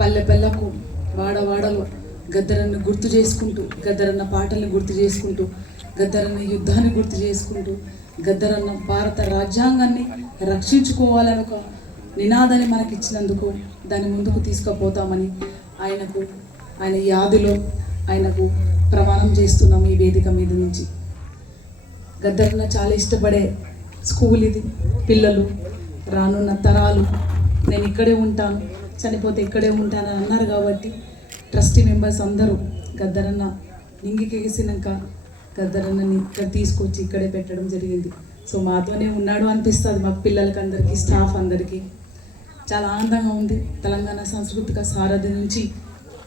పల్లె పల్లెకు వాడవాడలో గద్దరన్న గుర్తు చేసుకుంటూ గద్దరన్న పాటల్ని గుర్తు చేసుకుంటూ గద్దరన్న యుద్ధాన్ని గుర్తు చేసుకుంటూ గద్దరన్న భారత రాజ్యాంగాన్ని రక్షించుకోవాలని ఒక నినాదాన్ని మనకి ఇచ్చినందుకు దాన్ని ముందుకు తీసుకుపోతామని ఆయనకు ఆయన యాదిలో ఆయనకు ప్రమాణం చేస్తున్నాం ఈ వేదిక మీద నుంచి. గద్దరన్న చాలా ఇష్టపడే స్కూల్ ఇది పిల్లలు రానున్న తరాలు నేను ఇక్కడే ఉంటాను. చనిపోతే ఇక్కడే ఉంటానని అని అన్నారు కాబట్టి ట్రస్టీ మెంబర్స్ అందరూ గద్దరన్న నింగికేసినాక గద్దరన్నని ఇక్కడ తీసుకొచ్చి ఇక్కడే పెట్టడం జరిగింది. సో మాతోనే ఉన్నాడు అనిపిస్తుంది మా పిల్లలకి అందరికీ స్టాఫ్ అందరికీ. చాలా ఆనందంగా ఉంది. తెలంగాణ సాంస్కృతిక సారథి నుంచి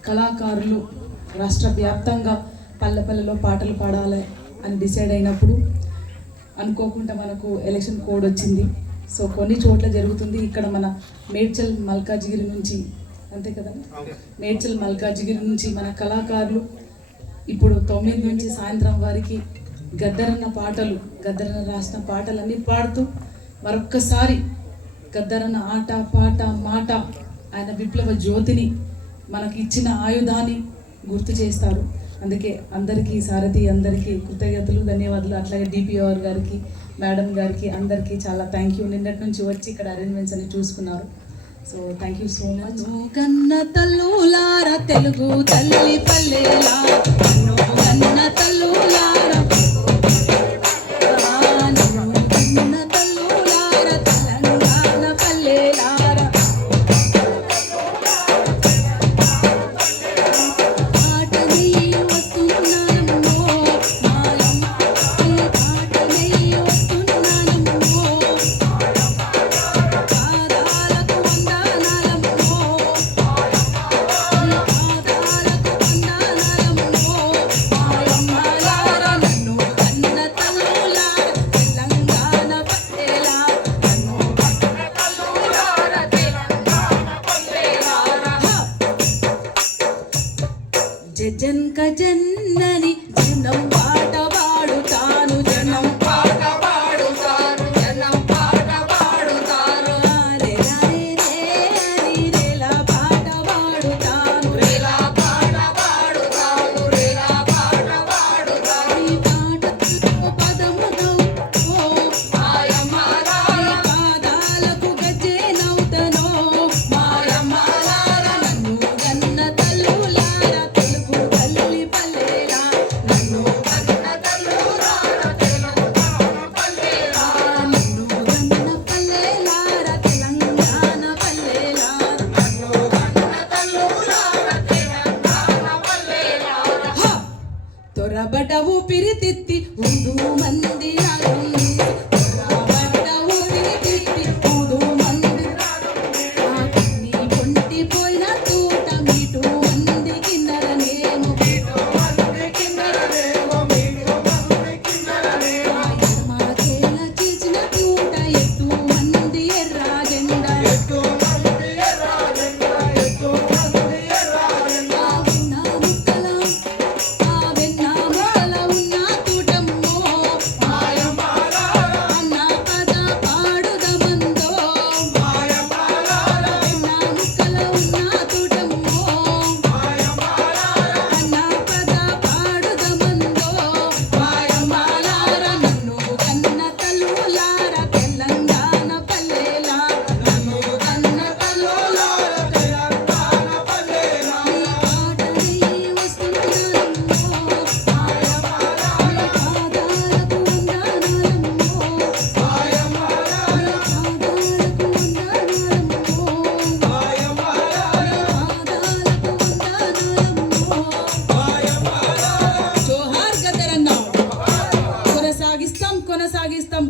కళాకారులు రాష్ట్ర వ్యాప్తంగా పల్లె పల్లెలో పాటలు పాడాలి అని డిసైడ్ అయినప్పుడు అనుకోకుండా మనకు ఎలక్షన్ కోడ్ వచ్చింది. సో కొన్ని చోట్ల జరుగుతుంది. ఇక్కడ మన మేడ్చల్ మల్కాజిగిరి నుంచి అంతే కదా? మేడ్చల్ మల్కాజిగిరి నుంచి మన కళాకారులు ఇప్పుడు తొమ్మిది నుంచి సాయంత్రం వారికి గద్దరన్న పాటలు గద్దరన్న రాసిన పాటలన్నీ పాడుతూ మరొక్కసారి గద్దరన్న ఆట పాట మాట ఆయన విప్లవ జ్యోతిని మనకి ఇచ్చిన ఆయుధాన్ని గుర్తు చేస్తారు. అందుకే అందరికీ సారథి అందరికీ కృతజ్ఞతలు ధన్యవాదాలు. అట్లాగే డిపిఆర్ గారికి మేడం గారికి అందరికీ చాలా థ్యాంక్ యూ నిన్నటి నుంచి వచ్చి ఇక్కడ అరేంజ్మెంట్స్ అన్ని చూసుకున్నారు. So thank you so much కన్న తల్లులారా తెలుగు తల్లి పల్లెలా. కన్న తల్లులార भजन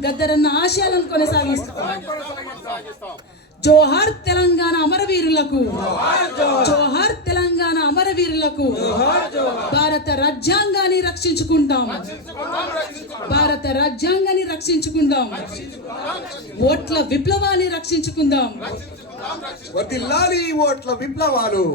గద్దరన్న ఆశయాలను కొనసాగిస్తాం. జోహార్ తెలంగాణ అమరవీరులకు జోహార్ తెలంగాణ అమరవీరులకు భారత రాజ్యాంగాన్ని రక్షించుకుంటాం. భారత రాజ్యాంగాన్ని రక్షించుకుందాం ఓట్ల విప్లవాన్ని రక్షించుకుందాం. ఓట్ల విప్లవాలు.